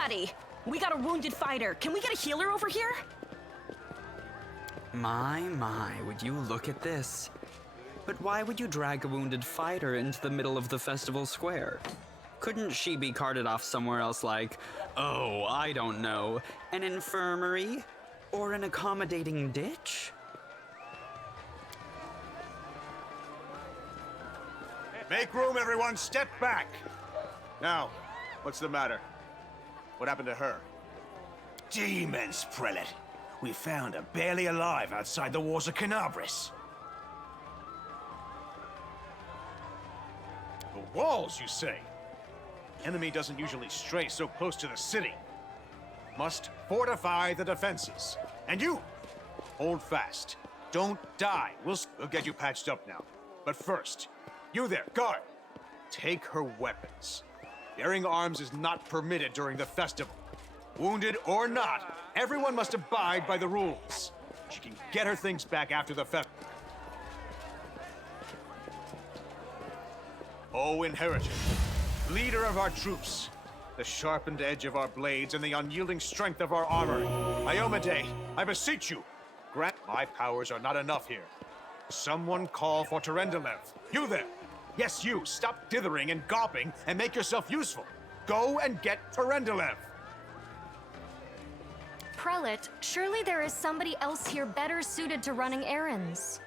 Somebody! We got a wounded fighter. Can we get a healer over here? My, would you look at this? But why would you drag a wounded fighter into the middle of the festival square? Couldn't she be carted off somewhere else like, oh, I don't know, an infirmary? Or an accommodating ditch? Make room, everyone! Step back! Now, what's the matter? What happened to her? Demons, Prelate. We found her barely alive outside the walls of Canabris. The walls, you say? Enemy doesn't usually stray so close to the city. Must fortify the defenses. And you, hold fast. Don't die. We'll get you patched up now. But first, you there, guard. Take her weapons. Bearing arms is not permitted during the festival. Wounded or not, everyone must abide by the rules. She can get her things back after the festival. O Inheritor, leader of our troops, the sharpened edge of our blades and the unyielding strength of our armor, Iomade, I beseech you, grant my powers are not enough here. Someone call for Terendelev. You there! Yes, you! Stop dithering and gawping and make yourself useful! Go and get Terendelev! Prelate, surely there is somebody else here better suited to running errands.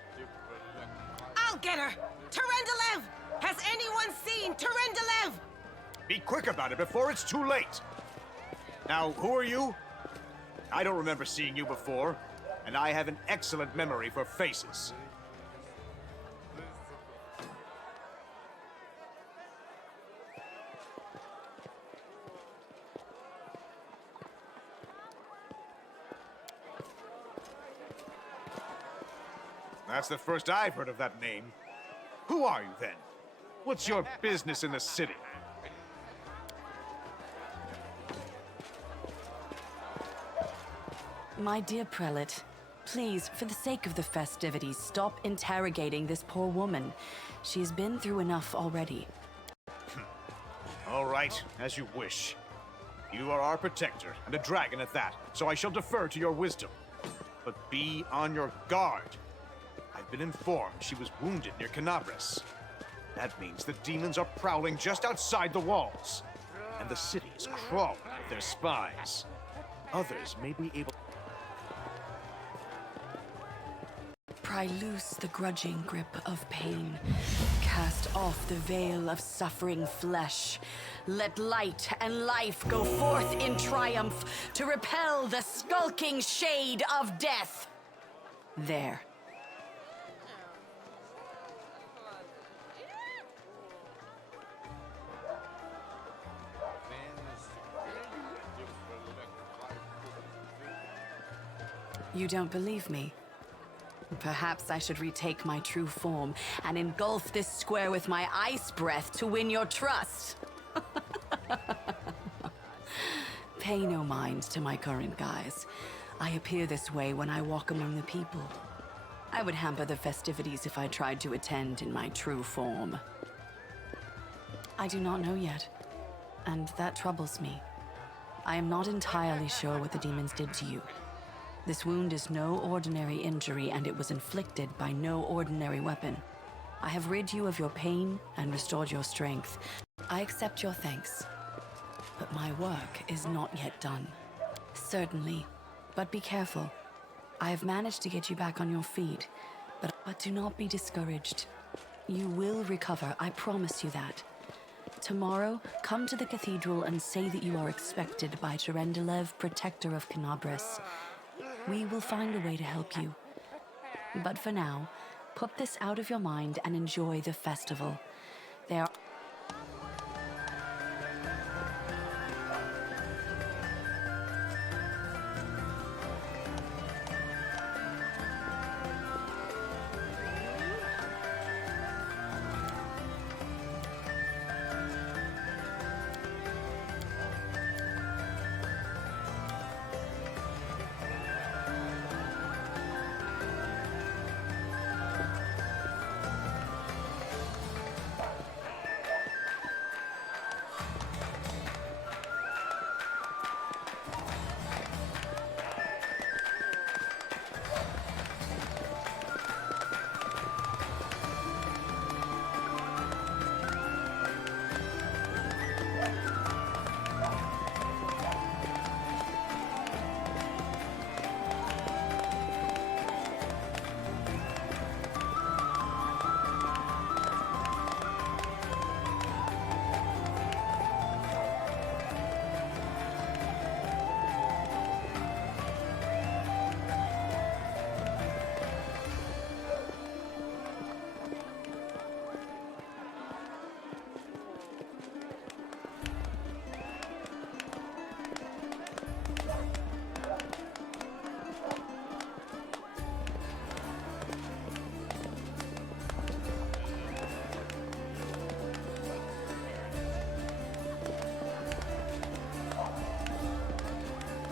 I'll get her! Terendelev! Has anyone seen Terendelev? Be quick about it before it's too late! Now, who are you? I don't remember seeing you before, and I have an excellent memory for faces. That's the first I've heard of that name. Who are you, then? What's your business in the city? My dear Prelate, please, for the sake of the festivities, stop interrogating this poor woman. She has been through enough already. All right, as you wish. You are our protector, and a dragon at that, so I shall defer to your wisdom. But be on your guard. I've been informed she was wounded near Canabris. That means the demons are prowling just outside the walls. And the city is crawling with their spies. Others may be able... Pry loose the grudging grip of pain. Cast off the veil of suffering flesh. Let light and life go forth in triumph to repel the skulking shade of death. There. You don't believe me? Perhaps I should retake my true form and engulf this square with my ice breath to win your trust. Pay no mind to my current guise. I appear this way when I walk among the people. I would hamper the festivities if I tried to attend in my true form. I do not know yet, and that troubles me. I am not entirely sure what the demons did to you. This wound is no ordinary injury, and it was inflicted by no ordinary weapon. I have rid you of your pain and restored your strength. I accept your thanks, but my work is not yet done. Certainly, but be careful. I have managed to get you back on your feet, but do not be discouraged. You will recover, I promise you that. Tomorrow, come to the cathedral and say that you are expected by Terendelev, protector of Canabris. We will find a way to help you. But for now, put this out of your mind and enjoy the festival. There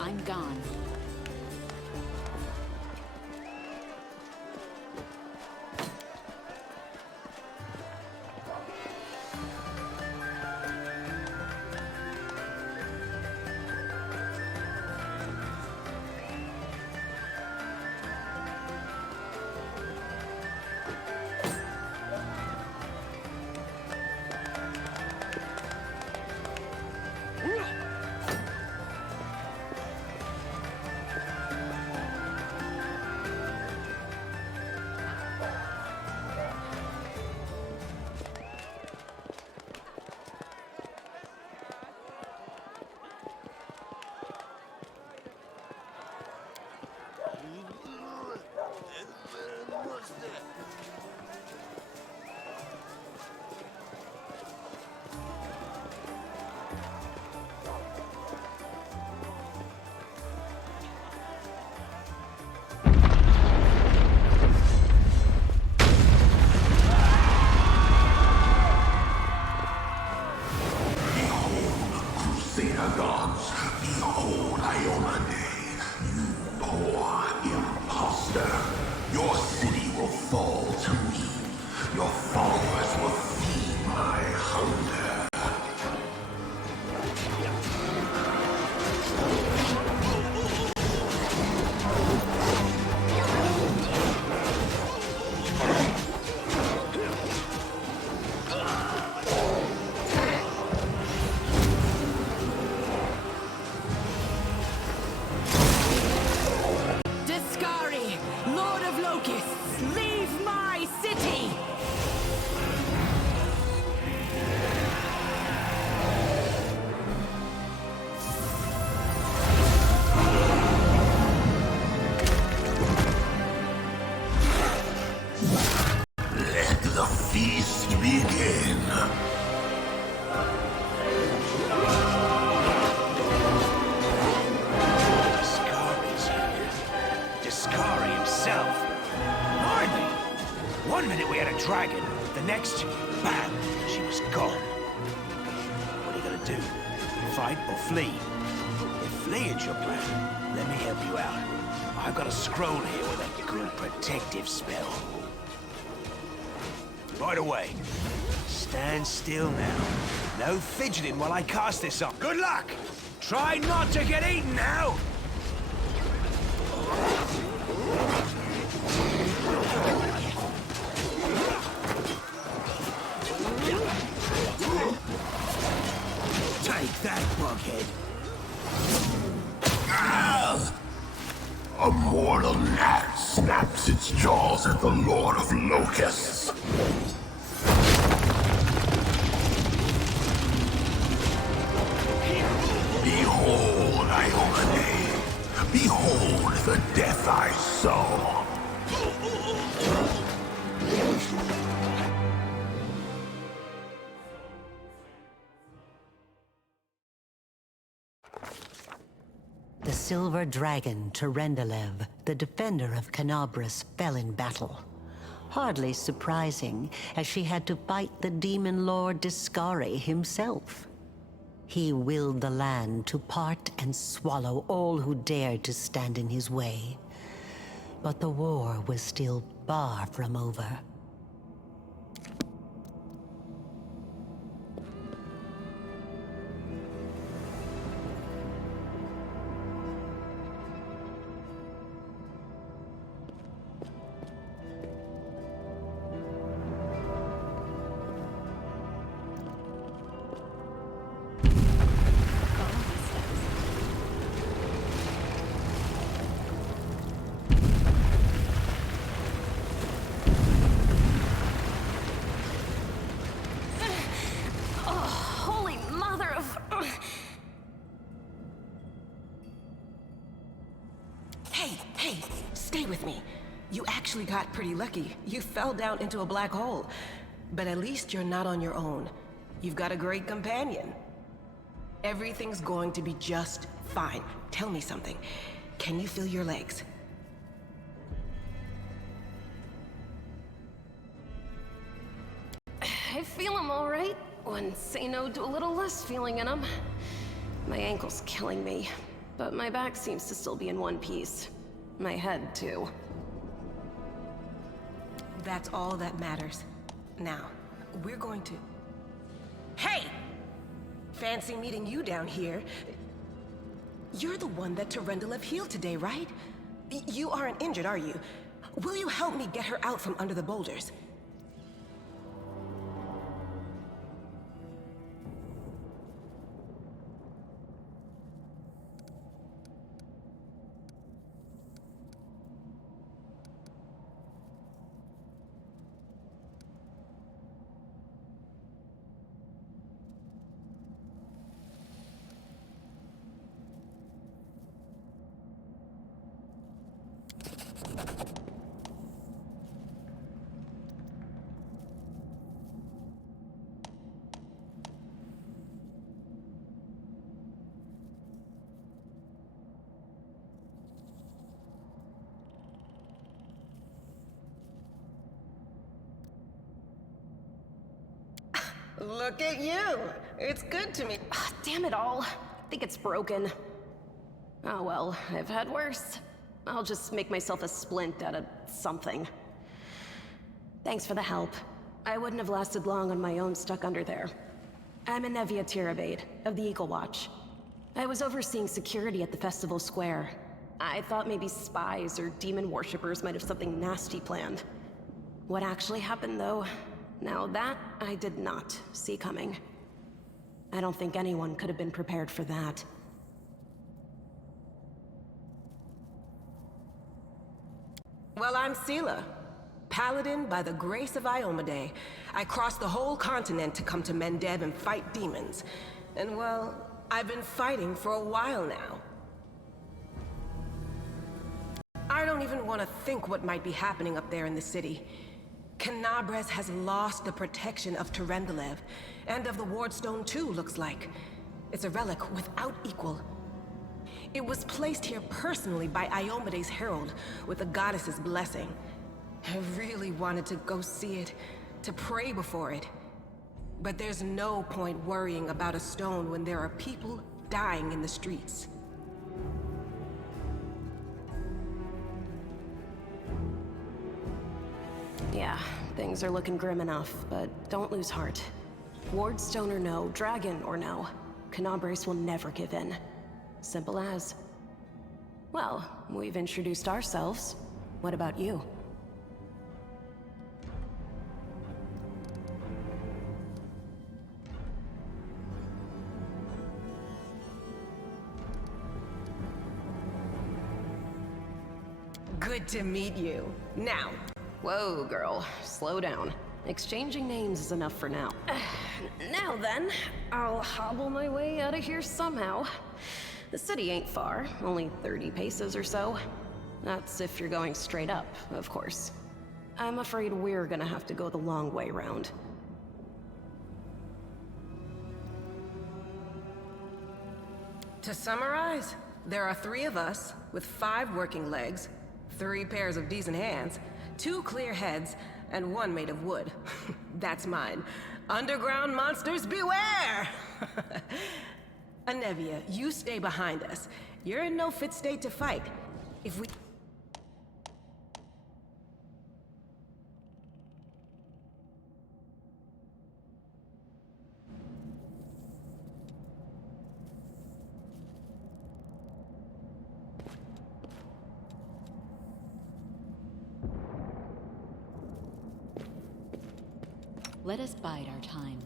I'm gone. Dragon. The next, bam, she was gone. What are you gonna do? Fight or flee? If fleeing's your plan, let me help you out. I've got a scroll here with a good protective spell. By the way, stand still now. No fidgeting while I cast this up. Good luck! Try not to get eaten now! Take that, bughead. A mortal gnat snaps its jaws at the Lord of Locusts. Behold, Iomane. Behold the death I sow. The silver dragon, Terendelev, the defender of Canabras, fell in battle. Hardly surprising, as she had to fight the demon lord Discari himself. He willed the land to part and swallow all who dared to stand in his way. But the war was still far from over. Hey, stay with me. You actually got pretty lucky. You fell down into a black hole. But at least you're not on your own. You've got a great companion. Everything's going to be just fine. Tell me something. Can you feel your legs? I feel them all right. Wouldn't say no to a little less feeling in them. My ankle's killing me. but my back seems to still be in one piece. My head, too. That's all that matters. Now, we're going to... Hey! Fancy meeting you down here. You're the one that Terendelev healed today, right? You aren't injured, are you? Will you help me get her out from under the boulders? Look at you! It's good to me. Damn it all. I think it's broken. Oh well, I've had worse. I'll just make myself a splint out of something. Thanks for the help. I wouldn't have lasted long on my own stuck under there. I'm Anevia Tirabade, of the Eagle Watch. I was overseeing security at the festival square. I thought maybe spies or demon worshippers might have something nasty planned. What actually happened, though? Now that, I did not see coming. I don't think anyone could have been prepared for that. Well, I'm Sela, paladin by the grace of Iomade. I crossed the whole continent to come to Mendev and fight demons. And well, I've been fighting for a while now. I don't even want to think what might be happening up there in the city. Canabres has lost the protection of Terendelev, and of the Wardstone too, looks like. It's a relic without equal. It was placed here personally by Iomede's herald, with the goddess's blessing. I really wanted to go see it, to pray before it. But there's no point worrying about a stone when there are people dying in the streets. Yeah, things are looking grim enough, but don't lose heart. Wardstone or no, dragon or no, Canabres will never give in. Simple as. Well, we've introduced ourselves. What about you? Good to meet you. Now, Whoa, girl. Slow down. Exchanging names is enough for now. Now then, I'll hobble my way out of here somehow. The city ain't far, only 30 paces or so. That's if you're going straight up, of course. I'm afraid we're gonna have to go the long way round. to summarize, there are 3 of us with 5 working legs, 3 pairs of decent hands, 2 clear heads, and 1 made of wood. That's mine. Underground monsters beware! Anevia, you stay behind us. You're in no fit state to fight. If we... Let us bide our time.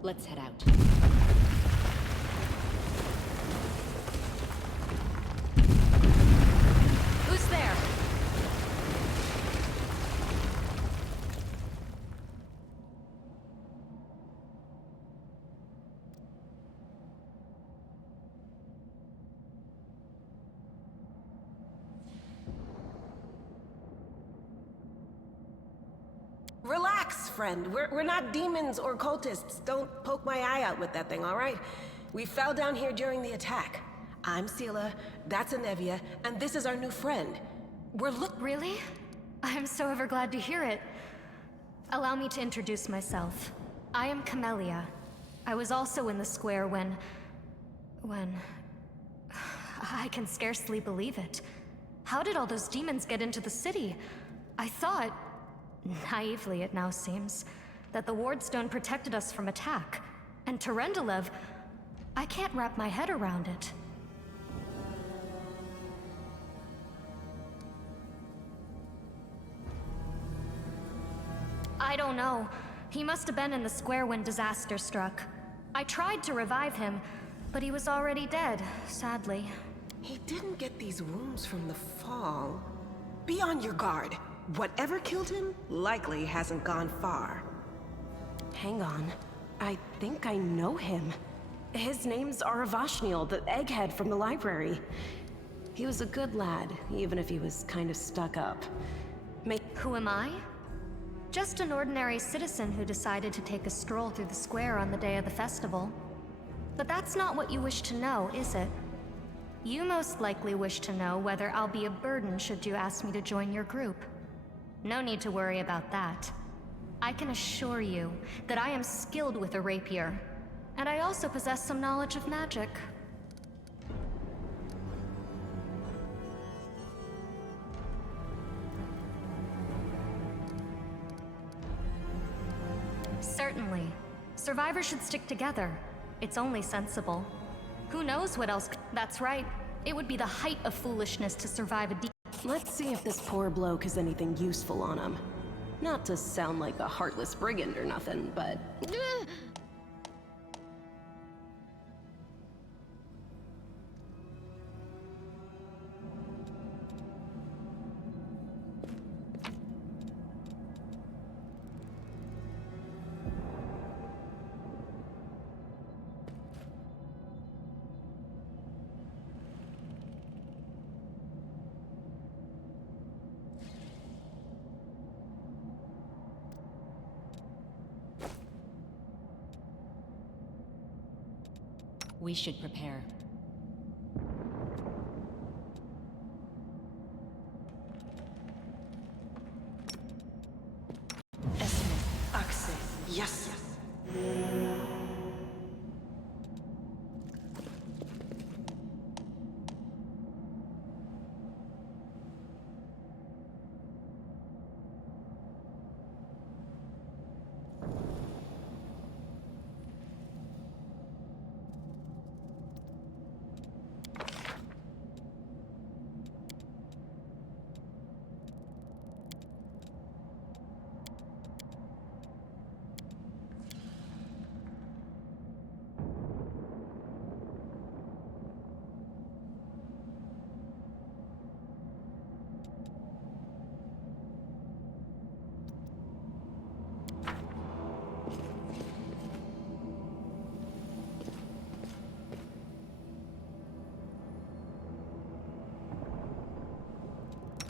Let's head out. Who's there? Relax, friend. We're not demons or cultists. Don't poke my eye out with that thing, all right? We fell down here during the attack. I'm Sela, that's Anevia, and this is our new friend. Really? I'm so ever glad to hear it. Allow me to introduce myself. I am Camellia. I was also in the square when... I can scarcely believe it. How did all those demons get into the city? I thought... naively it now seems, that the Wardstone protected us from attack. And Terendelev, I can't wrap my head around it. I don't know. He must have been in the square when disaster struck. I tried to revive him, but he was already dead, sadly. He didn't get these wounds from the fall. Be on your guard. Whatever killed him likely hasn't gone far. Hang on. I think I know him. His name's Aravashniel, the egghead from the library. He was a good lad, even if he was kind of stuck up. Who am I? Just an ordinary citizen who decided to take a stroll through the square on the day of the festival. But that's not what you wish to know, is it? You most likely wish to know whether I'll be a burden should you ask me to join your group. No need to worry about that. I can assure you that I am skilled with a rapier, and I also possess some knowledge of magic. Certainly. Survivors should stick together. It's only sensible. Who knows what else? That's right. It would be the height of foolishness to survive a Let's see if this poor bloke has anything useful on him. Not to sound like a heartless brigand or nothing, but... We should prepare. Yes.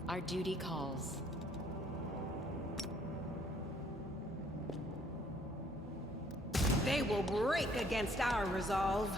Our duty calls. They will break against our resolve.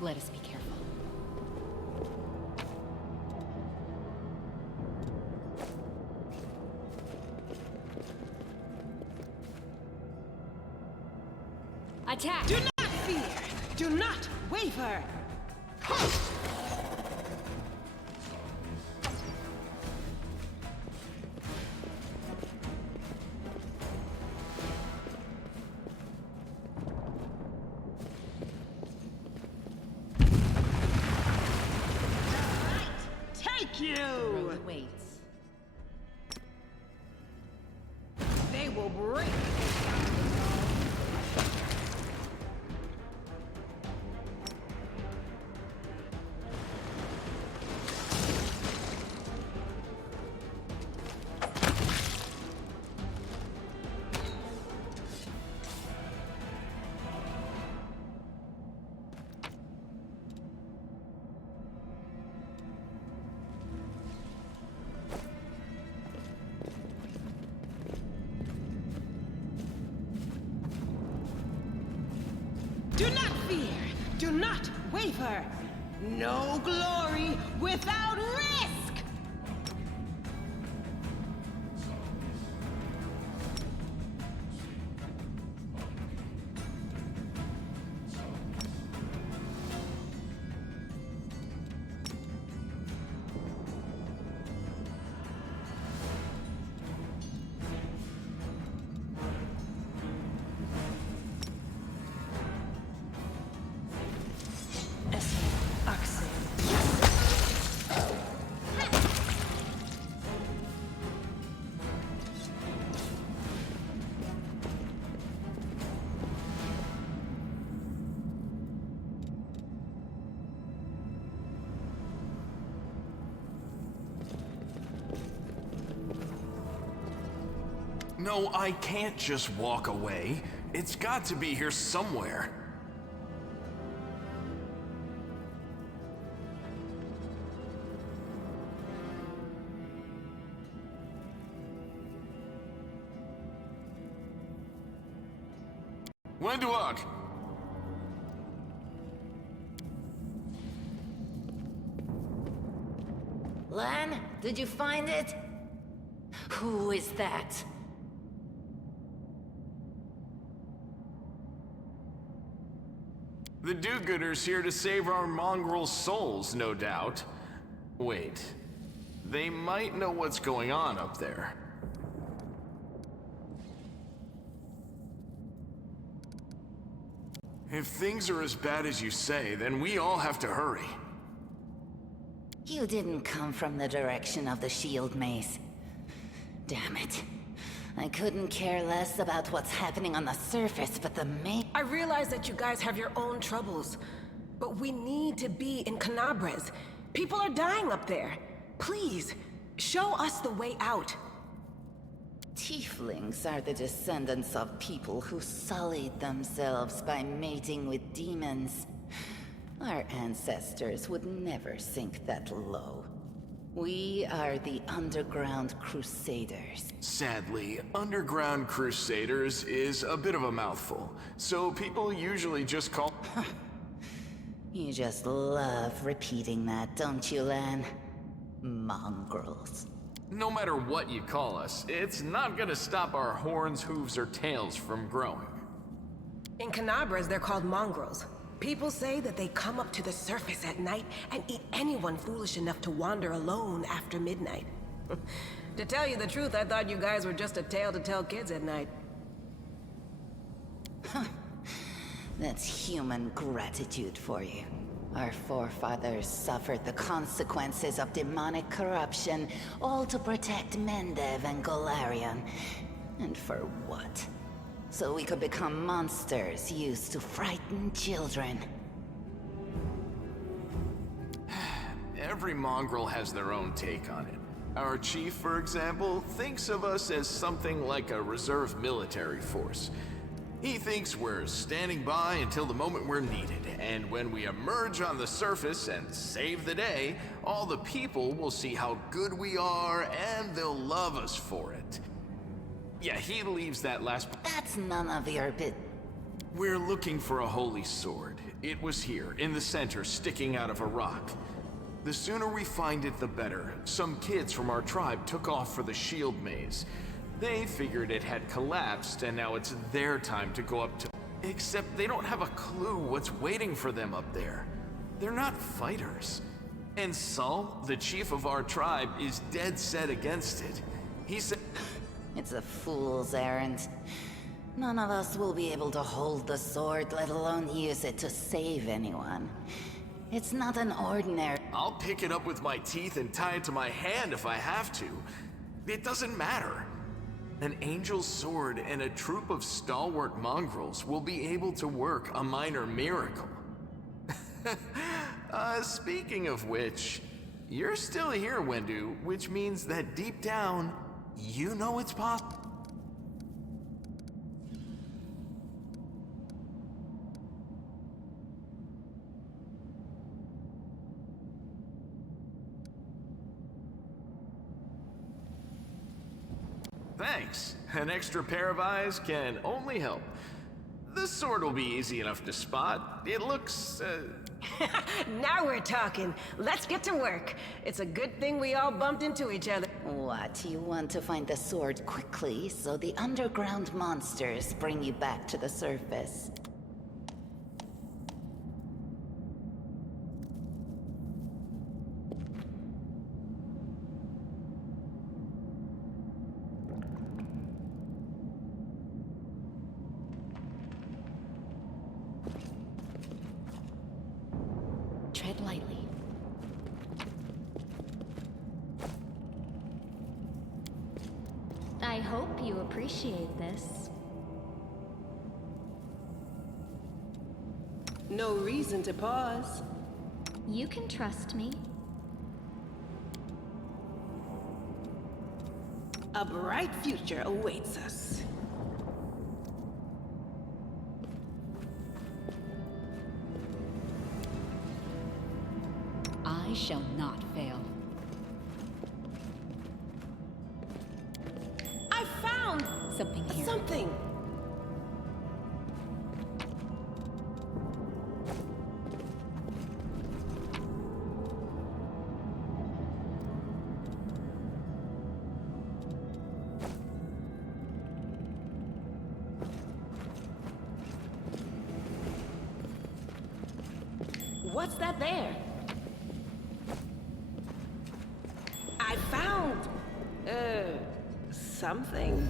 Let us be careful. Attack! Do not fear! Do not waver! Take you! Road waits. They will break. Do not fear! Do not waver! No glory without risk! No, I can't just walk away. It's got to be here somewhere. Wenduok! Lan, did you find it? Who is that? The do-gooders here to save our mongrel souls, no doubt. Wait, they might know what's going on up there. If things are as bad as you say, then we all have to hurry. You didn't come from the direction of the shield maze. Damn it. I couldn't care less about what's happening on the surface, but the main... I realize that you guys have your own troubles, but we need to be in Canabres. People are dying up there. Please, show us the way out. Tieflings are the descendants of people who sullied themselves by mating with demons. Our ancestors would never sink that low. We are the Underground Crusaders. Sadly, Underground Crusaders is a bit of a mouthful, so people usually just call... You just love repeating that, don't you, Lan? Mongrels. No matter what you call us, it's not gonna stop our horns, hooves, or tails from growing. In Canabres, they're called mongrels. People say that they come up to the surface at night and eat anyone foolish enough to wander alone after midnight. To tell you the truth, I thought you guys were just a tale to tell kids at night. That's human gratitude for you. Our forefathers suffered the consequences of demonic corruption, all to protect Mendev and Golarion. And for what? So we could become monsters used to frighten children. Every mongrel has their own take on it. Our chief, for example, thinks of us as something like a reserve military force. He thinks we're standing by until the moment we're needed, and when we emerge on the surface and save the day, all the people will see how good we are, and they'll love us for it. Yeah, he leaves that last... That's none of your We're looking for a holy sword. It was here, in the center, sticking out of a rock. The sooner we find it, the better. Some kids from our tribe took off for the shield maze. They figured it had collapsed, and now it's their time to go up to... Except they don't have a clue what's waiting for them up there. They're not fighters. And Saul, the chief of our tribe, is dead set against it. He said... It's a fool's errand. None of us will be able to hold the sword, let alone use it to save anyone. It's not an ordinary... I'll pick it up with my teeth and tie it to my hand if I have to. It doesn't matter. An angel's sword and a troop of stalwart mongrels will be able to work a minor miracle. Speaking of which, you're still here, Wendu, which means that deep down, you know it's possible. Thanks. An extra pair of eyes can only help. The sword will be easy enough to spot. It looks, Now we're talking. Let's get to work. It's a good thing we all bumped into each other. What, you want to find the sword quickly so the underground monsters bring you back to the surface? Tread lightly. I hope you appreciate this. No reason to pause. You can trust me. A bright future awaits us. I shall not fail. I found Something here. something. What's that there? I found, something.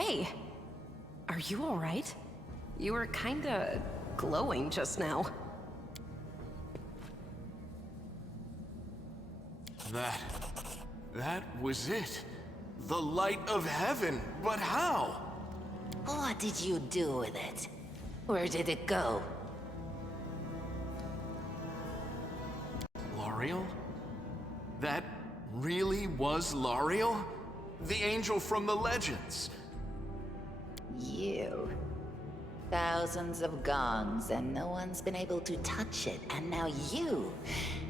Hey! Are you alright? You were kinda glowing just now. That was it. The light of heaven. But how? What did you do with it? Where did it go? L'Oreal? That really was L'Oreal? The angel from the legends. You. Thousands of gongs and no one's been able to touch it, and now you,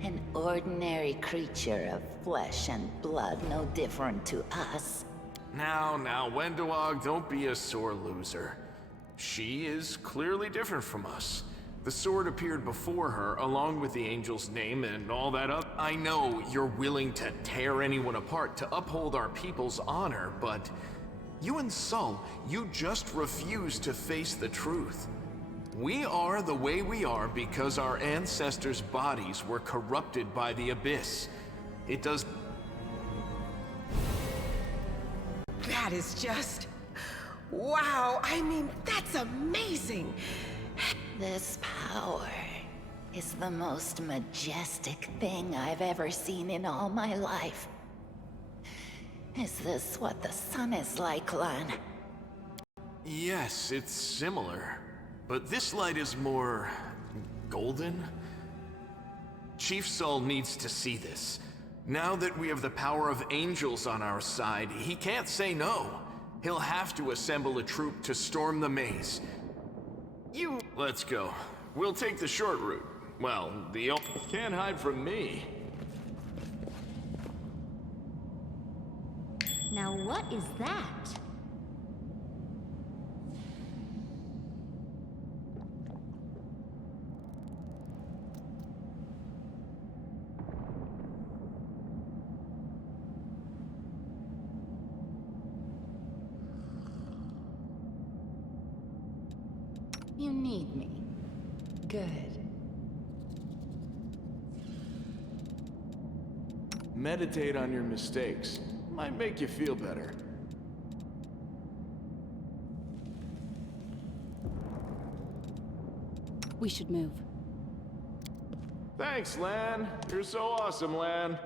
an ordinary creature of flesh and blood, no different to us. Now, Wendowog, don't be a sore loser. She is clearly different from us. The sword appeared before her, along with the angel's name and all that up. I know you're willing to tear anyone apart to uphold our people's honor, but you and Sol, you just refuse to face the truth. We are the way we are because our ancestors' bodies were corrupted by the Abyss. It does... That is just... wow, I mean, that's amazing! This power is the most majestic thing I've ever seen in all my life. Is this what the sun is like, Lan? Yes, it's similar. But this light is more... golden? Chief Sol needs to see this. Now that we have the power of angels on our side, he can't say no. He'll have to assemble a troop to storm the maze. Let's go. We'll take the short route. Well, can't hide from me. Now what is that? You need me. Good. Meditate on your mistakes. Might make you feel better. We should move. Thanks, Lan. You're so awesome, Lan.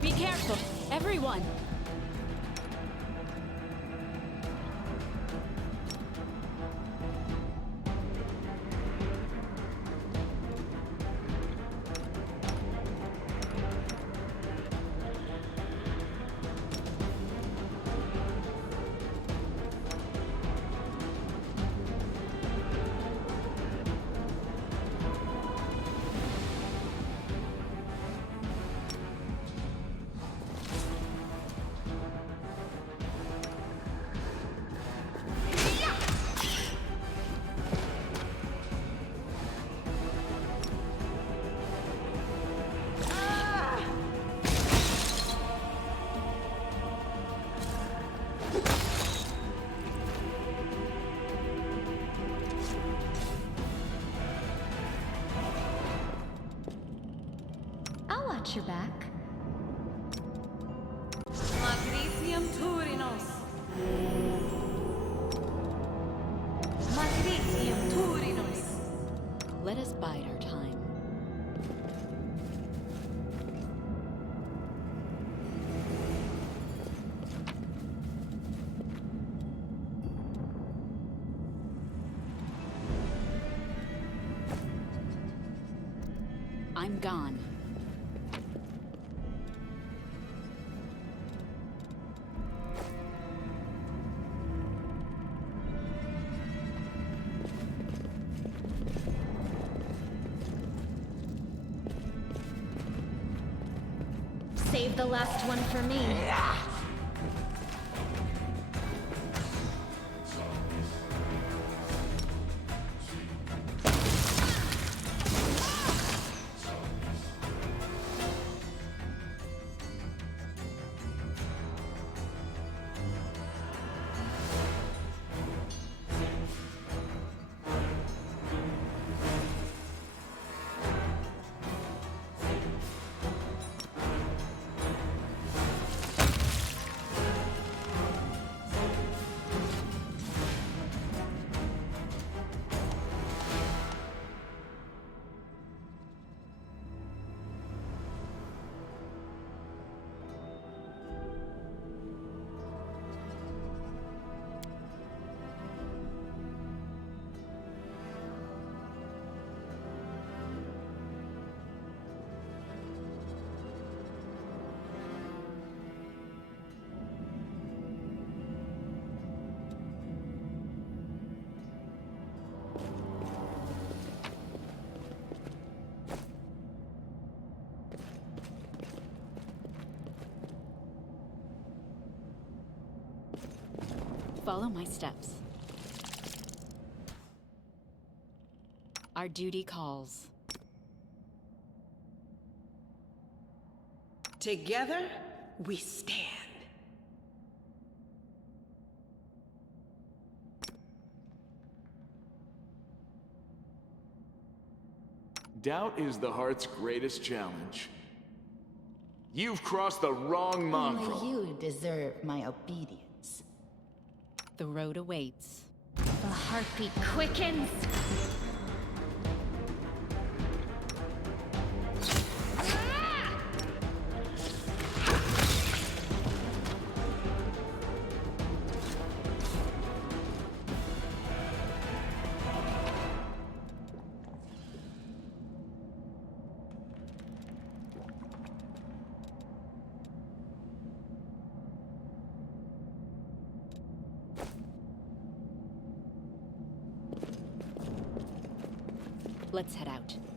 Be careful, everyone! I'll watch your back. Matricium Turinos! Matricium Turinos! Let us bide our time. Gone. Save the last one for me. Follow my steps. Our duty calls. Together, we stand. Doubt is the heart's greatest challenge. You've crossed the wrong mongrel. Only you deserve my obedience. The road awaits. The heartbeat quickens. Let's head out.